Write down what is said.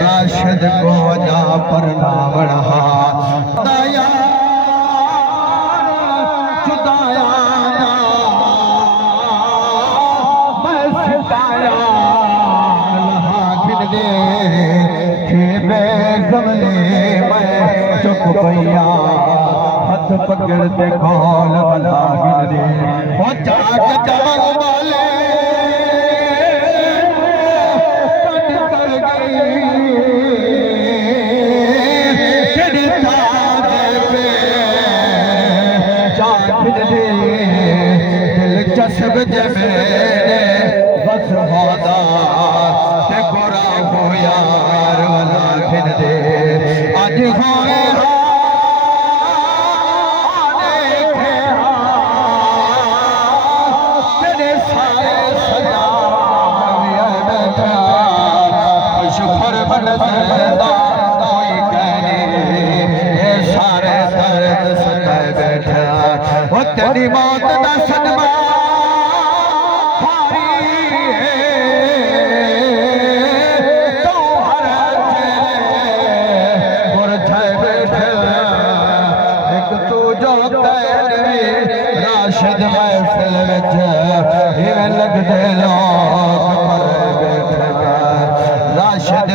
राशिद को वजा पर नावड़ा दया जुदाया बसताया हाकिन दे थे बेगमले मैं चुप भैया हाथ पकड़ते कौन भला गिन दे वो जाग जाग वाले दिलचस्प जमेने बस होदा ते गोरा हो यार वाला खिन दे आज होए तेरे सारे सदा बैठा शुक्र बन सदा कोई कहने सारे दर्द सदा बैठा वो तेरी मौत दा सदमा राशिद महफिल विच इवें लगदे लोग मर बैठे राशिद